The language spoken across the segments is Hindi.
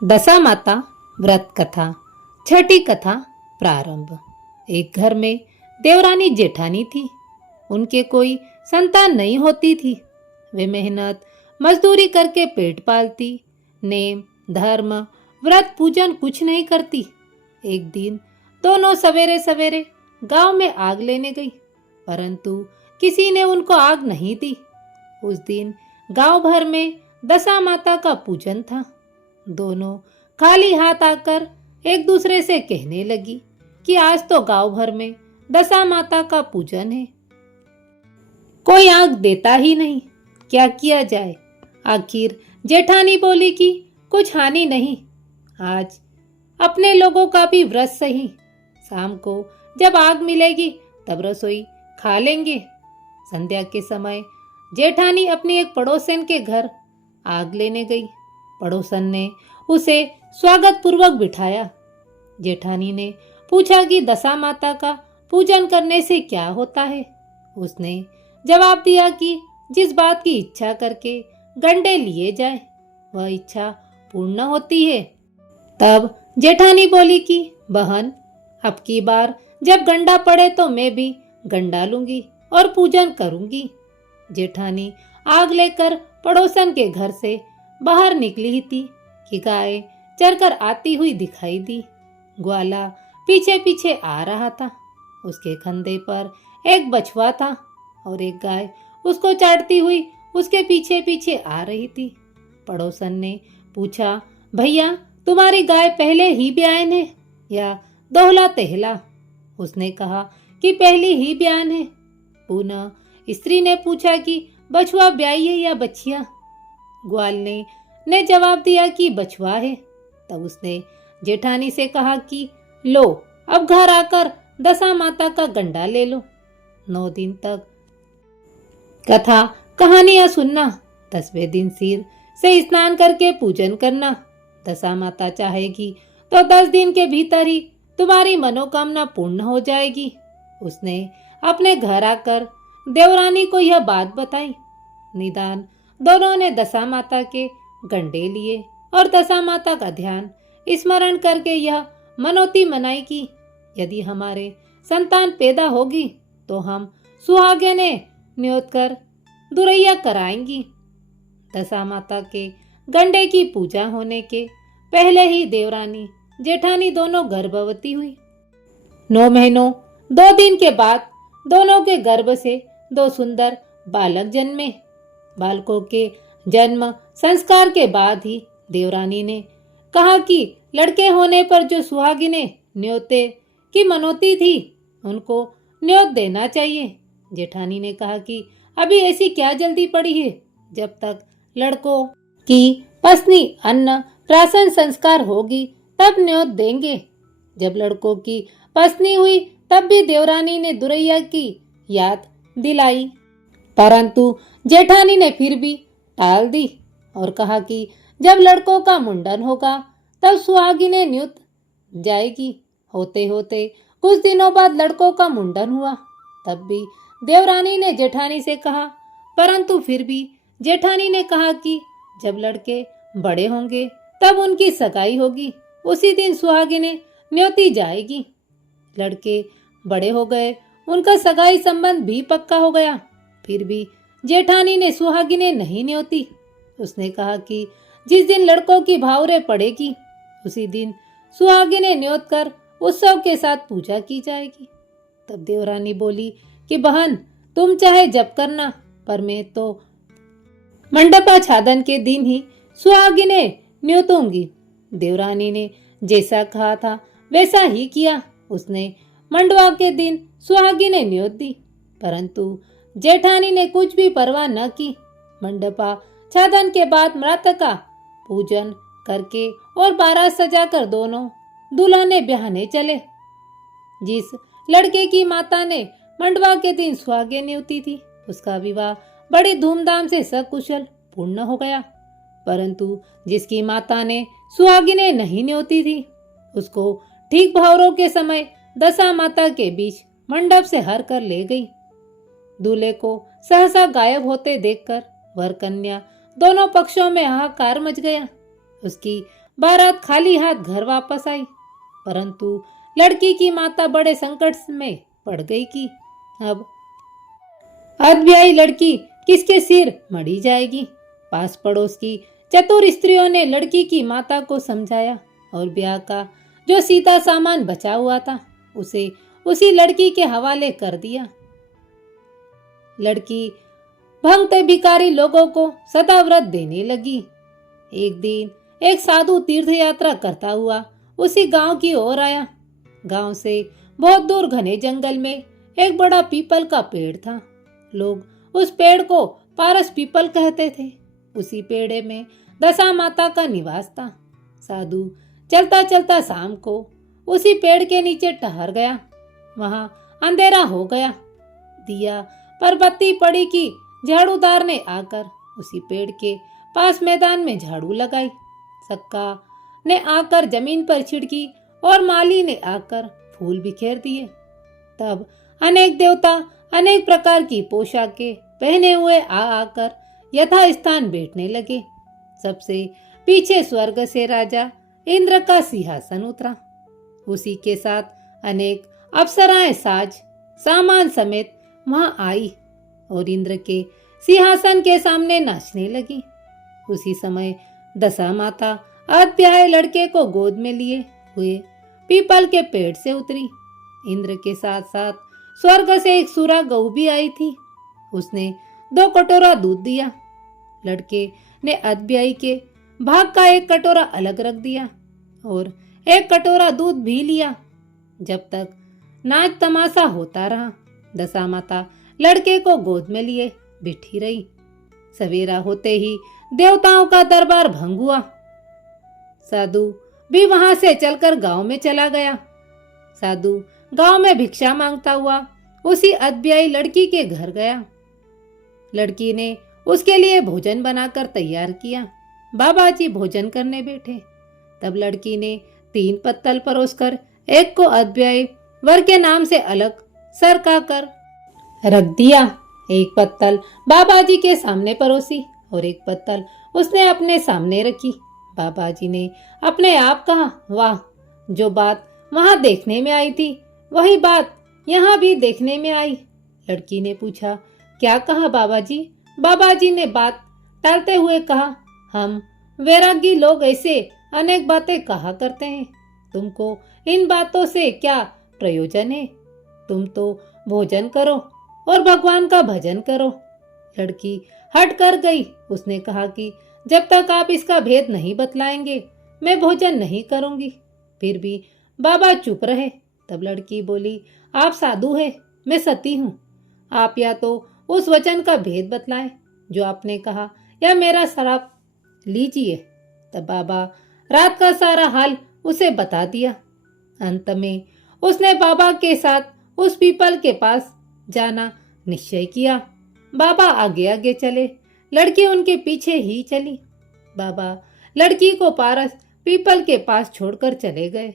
दशा माता व्रत कथा। छठी कथा प्रारंभ। एक घर में देवरानी जेठानी थी। उनके कोई संतान नहीं होती थी। वे मेहनत मजदूरी करके पेट पालती। नेम धर्म व्रत पूजन कुछ नहीं करती। एक दिन दोनों सवेरे सवेरे गांव में आग लेने गई, परंतु किसी ने उनको आग नहीं दी। उस दिन गांव भर में दशा माता का पूजन था। दोनों खाली हाथ आकर एक दूसरे से कहने लगी कि आज तो गांव भर में दशा माता का पूजन है, कोई आग देता ही नहीं, क्या किया जाए। आखिर जेठानी बोली कि कुछ हानि नहीं, आज अपने लोगों का भी व्रत सही। शाम को जब आग मिलेगी तब रसोई खा लेंगे। संध्या के समय जेठानी अपनी एक पड़ोसन के घर आग लेने गई। पड़ोसन ने उसे स्वागत पूर्वक बिठाया। जेठानी ने पूछा कि दशा माता का पूजन करने से क्या होता है। उसने जवाब दिया कि जिस बात की इच्छा करके गंडे लिए जाए वह इच्छा पूर्ण होती है। तब जेठानी बोली कि बहन, अब की बार जब गंडा पड़े तो मैं भी गंडा लूंगी और पूजन करूंगी। जेठानी आग लेकर पड़ोसन के घर से बाहर निकली ही थी कि गाय चरकर आती हुई दिखाई दी। ग्वाला पीछे पीछे आ रहा था। उसके कंधे पर एक बछवा था और एक गाय उसको चाटती हुई उसके पीछे पीछे आ रही थी। पड़ोसन ने पूछा, भैया तुम्हारी गाय पहले ही ब्यान है या दोहला तेहला? उसने कहा कि पहली ही ब्यान है। पुनः स्त्री ने पूछा कि बछवा ब्याई है या बछिया? ग्वाल ने जवाब दिया कि बछवा है। तब उसने जेठानी से कहा कि लो, अब घर आकर दशा माता का गंडा ले लो। 9 दिन तक कथा कहानियां सुनना, 10वें दिन सिर से स्नान करके पूजन करना। दशा माता चाहेगी तो 10 दिन के भीतर ही तुम्हारी मनोकामना पूर्ण हो जाएगी। उसने अपने घर आकर देवरानी को यह बात बताई। निदान दोनों ने दशा माता के गंडे लिए और दशा माता का ध्यान स्मरण करके यह मनोती मनाई कि यदि हमारे संतान पैदा होगी तो हम सुहागिने न्योत कर दुरैया कराएंगी। दशा माता के गंडे की पूजा होने के पहले ही देवरानी जेठानी दोनों गर्भवती हुई। 9 महीनों 2 दिन के बाद दोनों के गर्भ से 2 सुंदर बालक जन्मे। बालकों के जन्म संस्कार के बाद ही देवरानी ने कहा कि लड़के होने पर जो सुहागिने न्योते की मनोती थी उनको न्योत देना चाहिए। जेठानी ने कहा कि अभी ऐसी क्या जल्दी पड़ी है, जब तक लड़कों की पत्नी अन्न प्राशन संस्कार होगी तब न्योत देंगे। जब लड़कों की पत्नी हुई तब भी देवरानी ने दुरैया की याद दिलाई, परंतु जेठानी ने फिर भी टाल दी और कहा कि जब लड़कों का मुंडन होगा तब सुहागिने न्युत जाएगी। होते होते कुछ दिनों बाद लड़कों का मुंडन हुआ। तब भी देवरानी ने जेठानी से कहा, परंतु फिर भी जेठानी ने कहा कि जब लड़के बड़े होंगे तब उनकी सगाई होगी, उसी दिन सुहागिने न्योती जाएगी। लड़के बड़े हो गए, उनका सगाई संबंध भी पक्का हो गया, फिर भी जेठानी ने सुहागिने नहीं न्योती। उसने कहा कि जिस दिन लड़कों की भावरे पड़ेगी उसी दिन सुहागिने न्योत कर उत्सव के साथ पूजा की जाएगी। तब देवरानी बोली कि बहन, तुम चाहे जब करना, पर मैं तो मंडपाच्छादन के दिन ही सुहागिने न्योतूंगी। देवरानी ने जैसा कहा था वैसा ही किया। उसने मंडवा के दिन सुहागिने न्योत दी, परंतु जेठानी ने कुछ भी परवाह न की। मंडपाच्छादन के बाद मृतक का पूजन करके और बारात सजाकर दोनों दुल्हने ब्याहने चले। जिस लड़के की माता ने मंडवा के दिन सुहागिन न्योती थी उसका विवाह बड़ी धूमधाम से सकुशल पूर्ण हो गया, परंतु जिसकी माता ने सुहागिने नहीं न्योती थी उसको ठीक भावरों के समय दशा माता के बीच मंडप से हर कर ले गई। दूल्हे को सहसा गायब होते देखकर वर कन्या दोनों पक्षों में हाहाकार मच गया। उसकी बारात खाली हाथ घर वापस आई, परंतु लड़की की माता बड़े संकट में पड़ गई कि अब अधब्याई लड़की किसके सिर मढ़ी जाएगी। पास पड़ोस की चतुर स्त्रियों ने लड़की की माता को समझाया और ब्याह का जो सीधा सामान बचा हुआ था उसे उसी लड़की के हवाले कर दिया। लड़की भंगते भिखारी लोगों को सदा व्रत देने लगी। एक दिन एक साधु तीर्थ यात्रा करता हुआ उसी गांव की ओर आया। गांव से बहुत दूर घने जंगल में एक बड़ा पीपल का पेड़ था। लोग उस पेड़ को पारस पीपल कहते थे। उसी पेड़ में दशा माता का निवास था। साधु चलता चलता शाम को उसी पेड़ के नीचे ठहर गया। वहां अंधेरा हो गया। दिया पर बत्ती पड़ी कि झाड़ूदार ने आकर उसी पेड़ के पास मैदान में झाड़ू लगाई। सक्का ने आकर जमीन पर छिड़की और माली ने आकर फूल बिखेर दिए। तब अनेक देवता अनेक प्रकार की पोशाकें पहने हुए आकर यथा स्थान बैठने लगे। सबसे पीछे स्वर्ग से राजा इंद्र का सिंहासन उतरा। उसी के साथ अनेक अप्सराएं साज सामान समेत वहां आई और इंद्र के सिंहासन के सामने नाचने लगी। उसी समय दशा माता अधब्याए लड़के को गोद में लिए हुए पीपल के पेड़ से उतरी। इंद्र के साथ साथ स्वर्ग से एक सूरा गऊ भी आई थी। उसने 2 कटोरा दूध दिया। लड़के ने अधब्याई के भाग का एक कटोरा अलग रख दिया और एक कटोरा दूध भी लिया। जब तक नाच तमाशा होता रहा, दशा माता लड़के को गोद में लिए बैठी रही। सवेरा होते ही देवताओं का दरबार भंग हुआ। साधु भी वहां से चलकर गांव में चला गया। साधु गांव में भिक्षा मांगता हुआ उसी अधब्याई लड़की के घर गया। लड़की ने उसके लिए भोजन बनाकर तैयार किया। बाबा जी भोजन करने बैठे। तब लड़की ने 3 पत्तल परोसकर एक को अधब्याई वर के नाम से अलग सरका कर रख दिया। एक पत्तल बाबा जी के सामने परोसी और एक पत्तल उसने अपने सामने रखी। बाबा जी ने अपने आप कहा, वाह, जो बात वहां देखने में आई थी वही बात यहाँ भी देखने में आई। लड़की ने पूछा, क्या कहा बाबा जी? बाबा जी ने बात टालते हुए कहा, हम वैरागी लोग ऐसे अनेक बातें कहा करते हैं। तुमको इन बातों से क्या प्रयोजन है? तुम तो भोजन करो और भगवान का भजन करो। लड़की हट कर गई। उसने कहा कि जब तक आप इसका भेद नहीं बतलाएंगे मैं भोजन नहीं करूंगी। फिर भी बाबा चुप रहे। तब लड़की बोली, आप साधु है, मैं सती हूँ। आप या तो उस वचन का भेद बतलाएं जो आपने कहा या मेरा शराब लीजिए। तब बाबा रात का सारा हाल उसे बता दिया। अंत में उसने बाबा के साथ उस पीपल के पास जाना निश्चय किया। बाबा आगे आगे चले, लड़की उनके पीछे ही चली। बाबा लड़की को पारस पीपल के पास छोड़कर चले गए।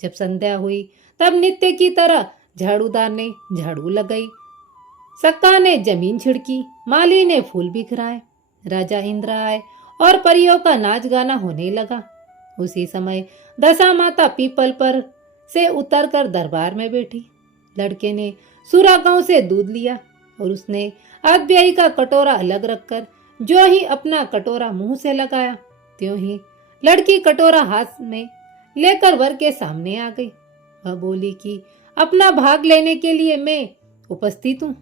जब संध्या हुई तब नित्य की तरह झाड़ूदार ने झाड़ू लगाई। सक्का ने जमीन छिड़की, माली ने फूल बिखराए। राजा इंद्र आए और परियों का नाच गाना होने लगा। उसी समय दशा माता पीपल पर से उतरकर दरबार में बैठी। लड़के ने सूरा गांव से दूध लिया और उसने अधब्याई का कटोरा अलग रखकर जो ही अपना कटोरा मुंह से लगाया त्यों ही लड़की कटोरा हाथ में लेकर वर के सामने आ गई। वह बोली कि अपना भाग लेने के लिए मैं उपस्थित हूँ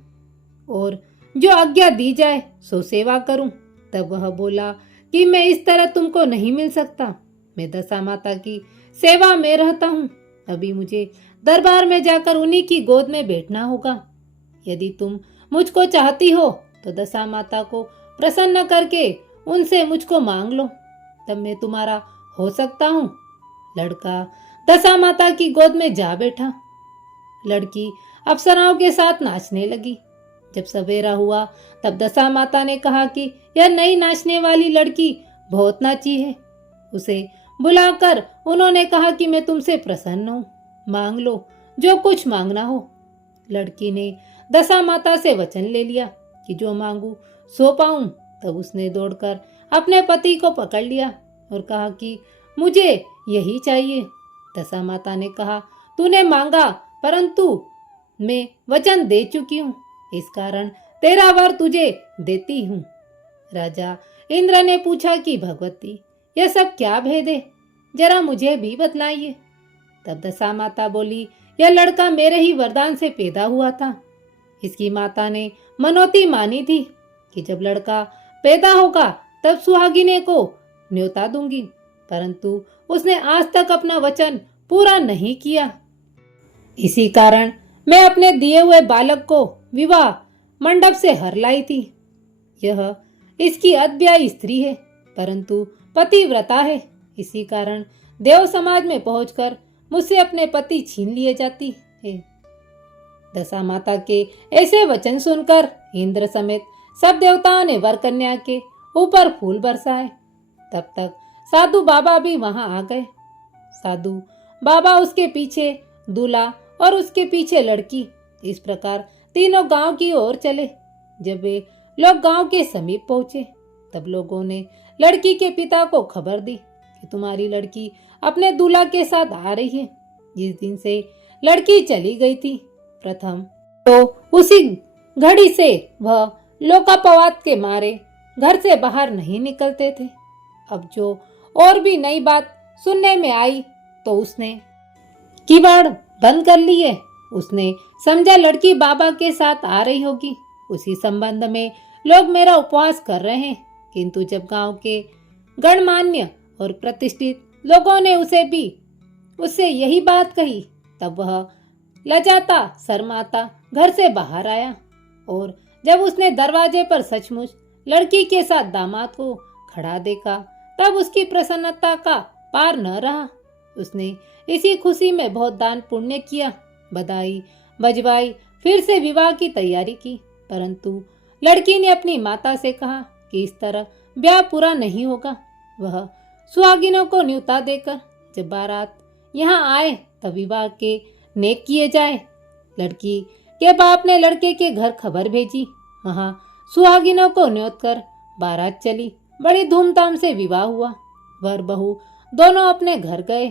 और जो आज्ञा दी जाए सो सेवा करूं। तब वह बोला कि मैं इस तरह तुमको नहीं मिल सकता। मैं दशा माता की सेवा में रहता हूँ। अभी मुझे दरबार में जाकर उन्हीं की गोद में बैठना होगा। यदि तुम मुझको चाहती हो तो दशा माता को प्रसन्न करके उनसे मुझको मांग लो, तब मैं तुम्हारा हो सकता हूँ। लड़का दशा माता की गोद में जा बैठा। लड़की अप्सराओं के साथ नाचने लगी। जब सवेरा हुआ तब दशा माता ने कहा कि यह नई नाचने वाली लड़की बहुत नाची है। उसे बुलाकर उन्होंने कहा कि मैं तुमसे प्रसन्न हूँ, मांग लो जो कुछ मांगना हो। लड़की ने दशा माता से वचन ले लिया कि जो मांगू सो पाऊं। तब उसने दौड़कर अपने पति को पकड़ लिया और कहा कि मुझे यही चाहिए। दशा माता ने कहा, तूने मांगा, परंतु मैं वचन दे चुकी हूँ, इस कारण तेरा वर तुझे देती हूँ। राजा इंद्र ने पूछा कि भगवती, यह सब क्या भेद है, जरा मुझे भी बतलाइए। तब दशा माता बोली, यह लड़का मेरे ही वरदान से पैदा हुआ था। इसकी माता ने मनौती मानी थी कि जब लड़का पैदा होगा तब सुहागिने को न्योता दूंगी, परंतु उसने आज तक अपना वचन पूरा नहीं किया। इसी कारण मैं अपने दिए हुए बालक को विवाह मंडप से हर लाई थी। यह इसकी अद्याई स्त्री है, परंतु पतिव्रता है। इसी कारण देव समाज में पहुंचकर मुझसे अपने पति छीन लिए जाती है। दशा माता के ऐसे वचन सुनकर इंद्र समेत सब देवताओं ने वर कन्या के ऊपर फूल बरसाए। तब तक साधु बाबा भी वहां आ गए। साधु बाबा, उसके पीछे दूल्हा और उसके पीछे लड़की, इस प्रकार तीनों गांव की ओर चले। जब वे लोग गांव के समीप पहुंचे तब लोगों ने लड़की के पिता को खबर दी कि तुम्हारी लड़की अपने दूल्हा के साथ आ रही है। जिस दिन से लड़की चली गई थी प्रथम, तो उसी घड़ी से वह लोकापवाद के मारे घर से बाहर नहीं निकलते थे। अब जो और भी नई बात सुनने में आई तो उसने किवाड़ बंद कर लिए। उसने समझा लड़की बाबा के साथ आ रही होगी। उसी संबंध में लोग मेरा उपवास कर रहे हैं, किंतु जब गांव के गणमान्य और प्रतिष्ठित लोगों ने उससे यही बात कही, तब वह लजाता शर्माता घर से बाहर आया। और जब उसने दरवाजे पर सचमुच लड़की के साथ दामाद को खड़ा देखा, तब उसकी प्रसन्नता का पार न रहा। उसने इसी खुशी में बहुत दान पुण्य किया, बधाई बजवाई, फिर से विवाह की तैयारी की। परंतु लड़की ने अपनी माता से कहा कि इस तरह ब्याह पूरा नहीं होगा। वह सुहागिनों को न्योता देकर जब बारात यहाँ आए तब विवाह के नेक किए जाए। लड़की के बाप ने लड़के के घर खबर भेजी। वहां सुहागिनों को न्योत कर बारात चली। बड़ी धूमधाम से विवाह हुआ। वर बहू दोनों अपने घर गए।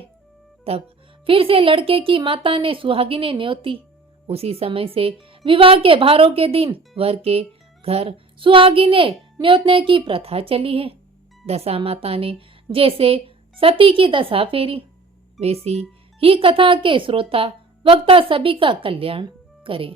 तब फिर से लड़के की माता ने सुहागिनें न्योती। उसी समय से विवाह के भारों के दिन वर के घर सुहागिनें न्योतने की प्रथा चली है। दशा माता ने जैसे सती की दशा फेरी, वैसी ही कथा के श्रोता वक्ता सभी का कल्याण करें।